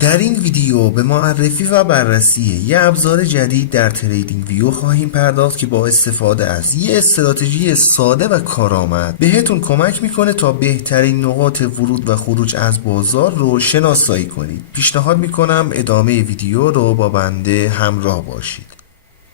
در این ویدیو به معرفی و بررسی یه ابزار جدید در تریدینگ ویو خواهیم پرداخت که با استفاده از یه استراتژی ساده و کارآمد بهتون کمک میکنه تا بهترین نقاط ورود و خروج از بازار رو شناسایی کنید. پیشنهاد میکنم ادامه ویدیو رو با بنده همراه باشید.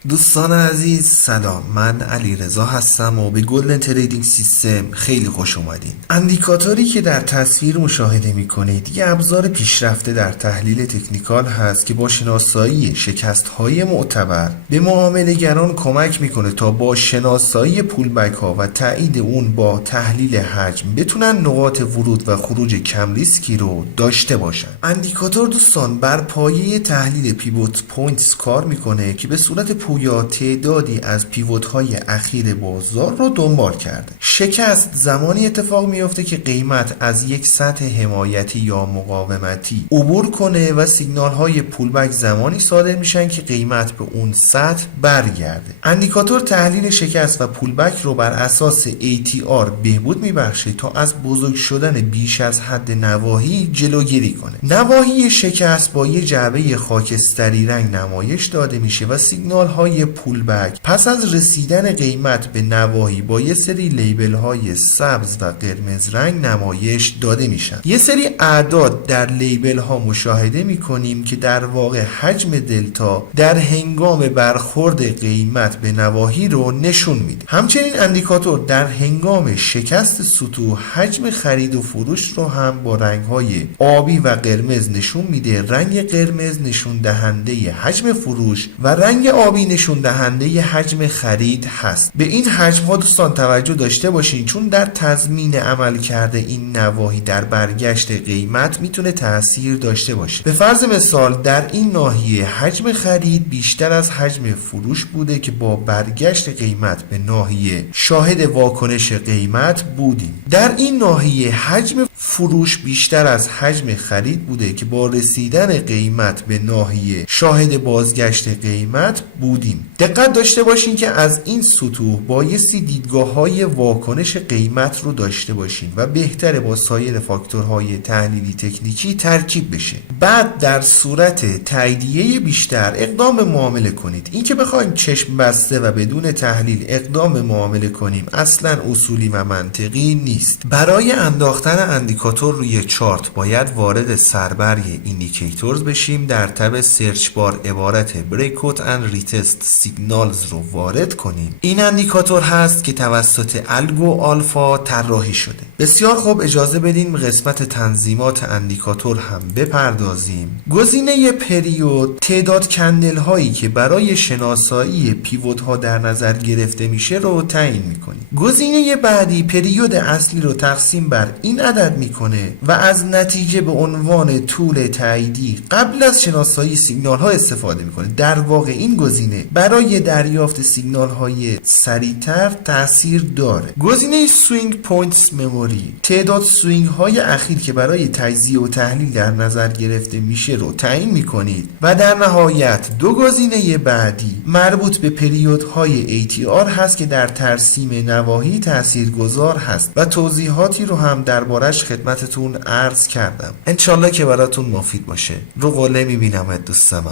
دوستان عزیز سلام، من علیرضا هستم و به گلدن تریدینگ سیستم خیلی خوش اومدین. اندیکاتوری که در تصویر مشاهده میکنید یه ابزار پیشرفته در تحلیل تکنیکال هست که با شناسایی شکست های معتبر به معامله‌گران کمک میکنه تا با شناسایی پولبک ها و تایید اون با تحلیل حجم بتونن نقاط ورود و خروج کم ریسکی رو داشته باشن. اندیکاتور دوستان بر پایه تحلیل پیوت پوینتس کار میکنه که به صورت یا تعدادی از پیوت های اخیر بازار رو دنبال کرده. شکست زمانی اتفاق میفته که قیمت از یک سطح حمایتی یا مقاومتی عبور کنه و سیگنال های پولبک زمانی صادر میشن که قیمت به اون سطح برگرده. اندیکاتور تحلیل شکست و پولبک رو بر اساس ATR بهبود میبخشه تا از بزرگ شدن بیش از حد نواحی جلوگیری کنه. نواحی شکست با یه جعبه خاکستری رنگ نمایش داده میشه و سیگنال های پولبک پس از رسیدن قیمت به نواحی با یه سری لیبل های سبز و قرمز رنگ نمایش داده میشن. یه سری اعداد در لیبل ها مشاهده میکنیم که در واقع حجم دلتا در هنگام برخورد قیمت به نواحی رو نشون میده. همچنین اندیکاتور در هنگام شکست سطوح حجم خرید و فروش رو هم با رنگ های آبی و قرمز نشون میده. رنگ قرمز نشون دهنده حجم فروش و رنگ آبی نشون دهنده حجم خرید هست. به این حجم ها دوستان توجه داشته باشین چون در تضمین عمل کرده این نواحی در برگشت قیمت میتونه تأثیر داشته باشه. به فرض مثال در این ناحیه حجم خرید بیشتر از حجم فروش بوده که با برگشت قیمت به ناحیه شاهد واکنش قیمت بودیم. در این ناحیه حجم فروش بیشتر از حجم خرید بوده که با رسیدن قیمت به ناحیه شاهد بازگشت قیمت بودیم. دقت داشته باشین که از این سطوح بایستی دیدگاه‌های واکنش قیمت رو داشته باشین و بهتره با سایر فاکتورهای تحلیلی تکنیکی ترکیب بشه. بعد در صورت تاییدیه بیشتر اقدام به معامله کنید. این که بخوایم چشم بسته و بدون تحلیل اقدام به معامله کنیم اصلا اصولی و منطقی نیست. برای انداختن اندیکاتور روی چارت باید وارد سربری ایندیکیتورز بشیم. در تب سرچ بار عبارت بریکوت اند ریتست سیگنالز رو وارد کنیم. این اندیکاتور هست که توسط الگو آلفا طراحی شده. بسیار خوب، اجازه بدین به قسمت تنظیمات اندیکاتور هم بپردازیم. گزینه پریود تعداد کندل هایی که برای شناسایی پیوت ها در نظر گرفته میشه رو تعیین میکنیم. گزینه بعدی پریود اصلی رو تقسیم بر این عدد میکنه و از نتیجه به عنوان طول تاییدی قبل از شناسایی سیگنال ها استفاده میکنه. در واقع این گزینه برای دریافت سیگنال های سریعتر تاثیر داره. گزینه سوینگ پوینتس مموری تعداد سوینگ های اخیر که برای تجزیه و تحلیل در نظر گرفته میشه رو تعیین میکنید و در نهایت دو گزینه بعدی مربوط به پریودهای ATR هست که در ترسیم نواحی تاثیرگذار هست و توضیحاتی رو هم دربارش خدمتتون عرض کردم. انشالله که براتون مفید باشه. رو قله میبینم دوست من.